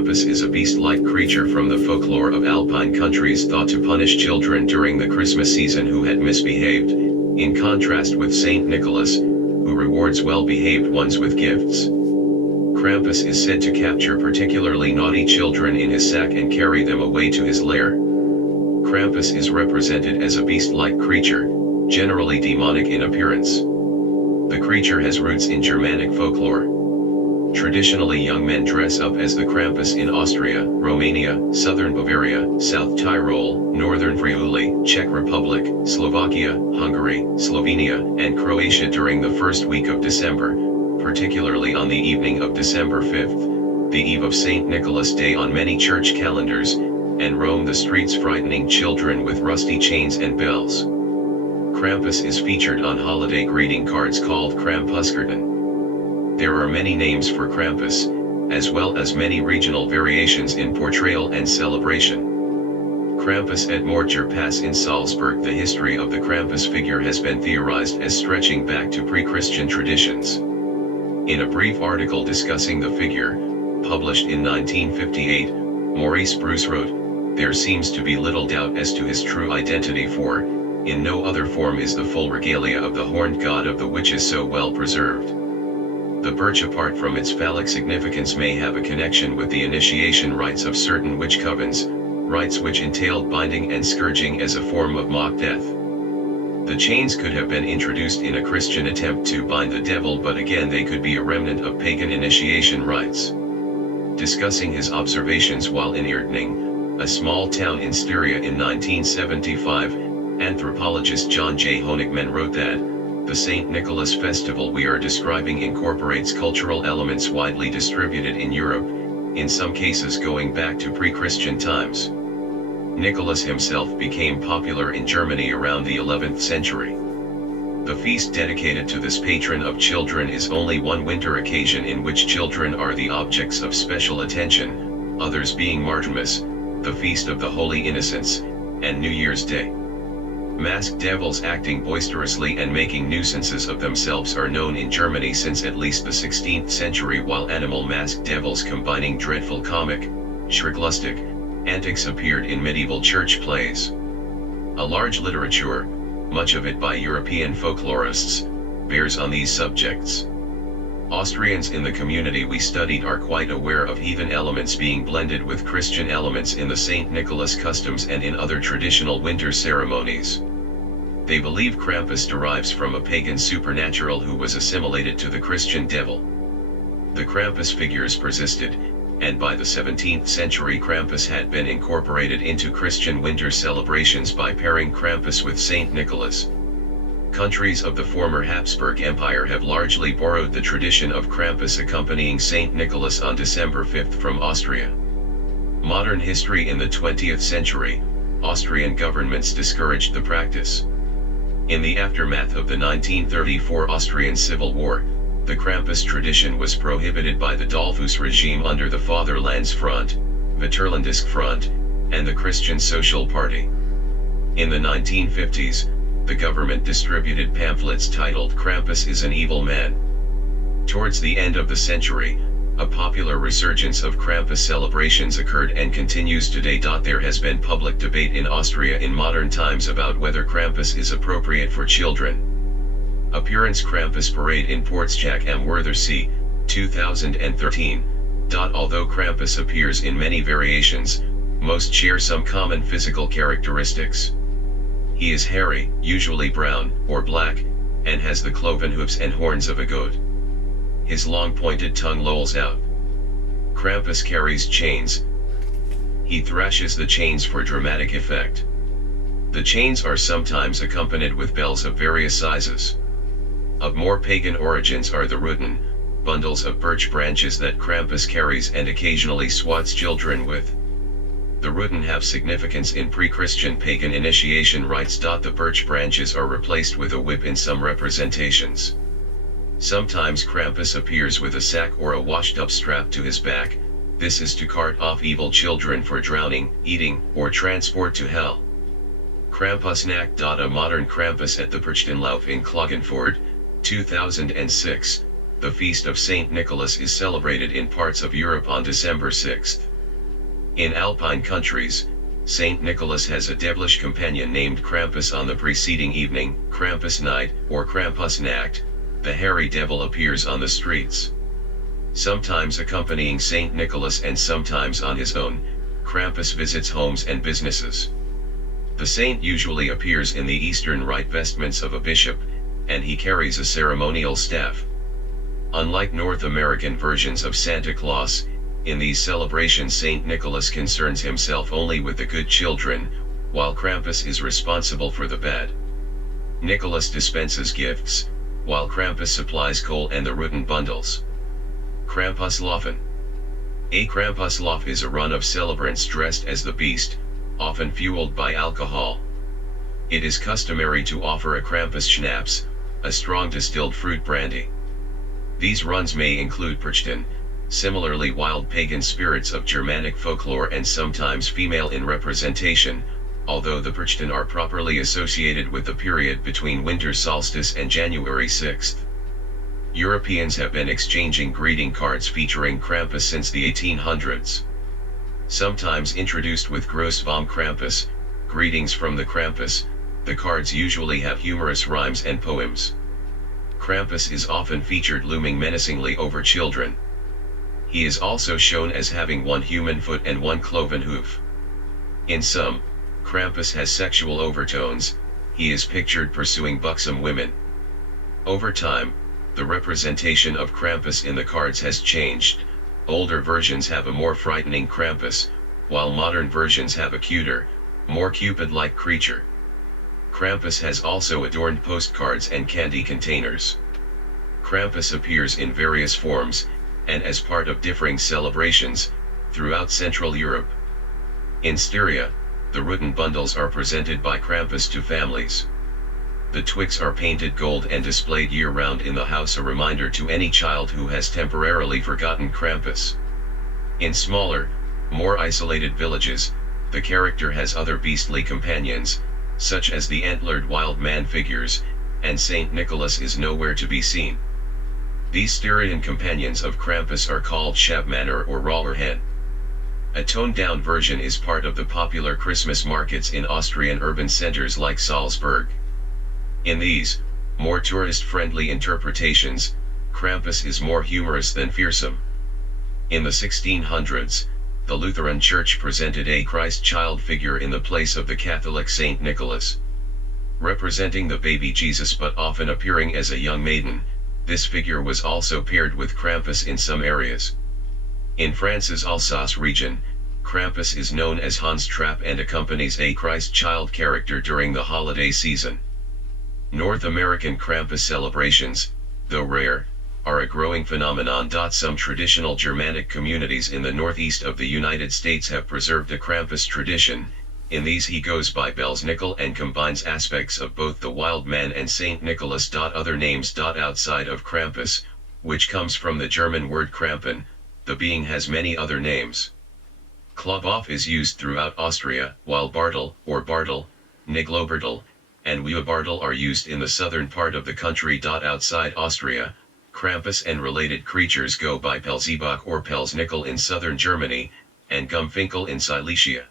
Krampus is a beast-like creature from the folklore of Alpine countries thought to punish children during the Christmas season who had misbehaved, in contrast with Saint Nicholas, who rewards well-behaved ones with gifts. Krampus is said to capture particularly naughty children in his sack and carry them away to his lair. Krampus is represented as a beast-like creature, generally demonic in appearance. The creature has roots in Germanic folklore. Traditionally, young men dress up as the Krampus in Austria, Romania, southern Bavaria, South Tyrol, northern Friuli, Czech Republic, Slovakia, Hungary, Slovenia, and Croatia during the first week of December, particularly on the evening of December 5th, the eve of St. Nicholas Day on many church calendars, and roam the streets frightening children with rusty chains and bells. Krampus is featured on holiday greeting cards called Krampuskarten. There are many names for Krampus, as well as many regional variations in portrayal and celebration. Krampus at Morcher Pass in Salzburg. The history of the Krampus figure has been theorized as stretching back to pre-Christian traditions. In a brief article discussing the figure, published in 1958, Maurice Bruce wrote, "There seems to be little doubt as to his true identity, for, in no other form is the full regalia of the horned god of the witches so well preserved." The birch, apart from its phallic significance, may have a connection with the initiation rites of certain witch covens, rites which entailed binding and scourging as a form of mock death. The chains could have been introduced in a Christian attempt to bind the devil, but again they could be a remnant of pagan initiation rites. Discussing his observations while in Erdning, a small town in Styria in 1975, anthropologist John J. Honigman wrote that, "The St. Nicholas festival we are describing incorporates cultural elements widely distributed in Europe, in some cases going back to pre-Christian times." Nicholas himself became popular in Germany around the 11th century. The feast dedicated to this patron of children is only one winter occasion in which children are the objects of special attention, others being Martimas, the Feast of the Holy Innocents, and New Year's Day. Masked devils acting boisterously and making nuisances of themselves are known in Germany since at least the 16th century, while animal masked devils combining dreadful comic, schräglustig, antics appeared in medieval church plays. A large literature, much of it by European folklorists, bears on these subjects. Austrians in the community we studied are quite aware of heathen elements being blended with Christian elements in the St. Nicholas customs and in other traditional winter ceremonies. They believe Krampus derives from a pagan supernatural who was assimilated to the Christian devil. The Krampus figures persisted, and by the 17th century Krampus had been incorporated into Christian winter celebrations by pairing Krampus with St. Nicholas. Countries of the former Habsburg Empire have largely borrowed the tradition of Krampus accompanying St. Nicholas on December 5th from Austria. Modern history: in the 20th century, Austrian governments discouraged the practice. In the aftermath of the 1934 Austrian Civil War, the Krampus tradition was prohibited by the Dollfuss regime under the Fatherlands Front, Vaterlandisk Front, and the Christian Social Party. In the 1950s, the government distributed pamphlets titled "Krampus is an Evil Man." Towards the end of the century, a popular resurgence of Krampus celebrations occurred and continues today. There has been public debate in Austria in modern times about whether Krampus is appropriate for children. Appearance: Krampus parade in Portschach am Wörthersee, 2013. Although Krampus appears in many variations, most share some common physical characteristics. He is hairy, usually brown or black, and has the cloven hoofs and horns of a goat. His long pointed tongue lolls out. Krampus carries chains. He thrashes the chains for dramatic effect. The chains are sometimes accompanied with bells of various sizes. Of more pagan origins are the ruten, bundles of birch branches that Krampus carries and occasionally swats children with. The ruten have significance in pre-Christian pagan initiation rites. The birch branches are replaced with a whip in some representations. Sometimes Krampus appears with a sack or a washed-up strap to his back. This is to cart off evil children for drowning, eating, or transport to hell. Krampusnacht. A modern Krampus at the Perchtenlauf in Klagenfurt, 2006. The feast of St. Nicholas is celebrated in parts of Europe on December 6th. In Alpine countries, Saint Nicholas has a devilish companion named Krampus. On the preceding evening, Krampus night, or Krampusnacht, the hairy devil appears on the streets. Sometimes accompanying Saint Nicholas and sometimes on his own, Krampus visits homes and businesses. The saint usually appears in the Eastern Rite vestments of a bishop, and he carries a ceremonial staff. Unlike North American versions of Santa Claus, in these celebrations Saint Nicholas concerns himself only with the good children, while Krampus is responsible for the bad. Nicholas dispenses gifts, while Krampus supplies coal and the wooden bundles. Krampuslaufen. A Krampuslauf is a run of celebrants dressed as the beast, often fueled by alcohol. It is customary to offer a Krampus schnapps, a strong distilled fruit brandy. These runs may include Perchten, similarly wild pagan spirits of Germanic folklore and sometimes female in representation, although the Perchten are properly associated with the period between winter solstice and January 6th. Europeans have been exchanging greeting cards featuring Krampus since the 1800s. Sometimes introduced with Groß vom Krampus, greetings from the Krampus, the cards usually have humorous rhymes and poems. Krampus is often featured looming menacingly over children. He is also shown as having one human foot and one cloven hoof. In some, Krampus has sexual overtones. He is pictured pursuing buxom women. Over time, the representation of Krampus in the cards has changed. Older versions have a more frightening Krampus, while modern versions have a cuter, more Cupid-like creature. Krampus has also adorned postcards and candy containers. Krampus appears in various forms, and as part of differing celebrations, throughout Central Europe. In Styria, the wooden bundles are presented by Krampus to families. The twigs are painted gold and displayed year-round in the house, a reminder to any child who has temporarily forgotten Krampus. In smaller, more isolated villages, the character has other beastly companions, such as the antlered wild man figures, and Saint Nicholas is nowhere to be seen. These Styrian companions of Krampus are called Shabmanner or Rollerhen. A toned-down version is part of the popular Christmas markets in Austrian urban centers like Salzburg. In these, more tourist-friendly interpretations, Krampus is more humorous than fearsome. In the 1600s, the Lutheran Church presented a Christ child figure in the place of the Catholic Saint Nicholas. Representing the baby Jesus but often appearing as a young maiden, this figure was also paired with Krampus in some areas. In France's Alsace region, Krampus is known as Hans Trapp and accompanies a Christ child character during the holiday season. North American Krampus celebrations, though rare, are a growing phenomenon. Some traditional Germanic communities in the northeast of the United States have preserved a Krampus tradition. In these he goes by Belsnickel and combines aspects of both the wild man and Saint Nicholas. Other names. Outside of Krampus, which comes from the German word Krampen, the being has many other names. Kloboff is used throughout Austria, while Bartel, or Bartel, Niglobertel, and Wiebartel are used in the southern part of the country. Outside Austria, Krampus and related creatures go by Pelzebach or Pelznickel in southern Germany, and Gumfinkel in Silesia.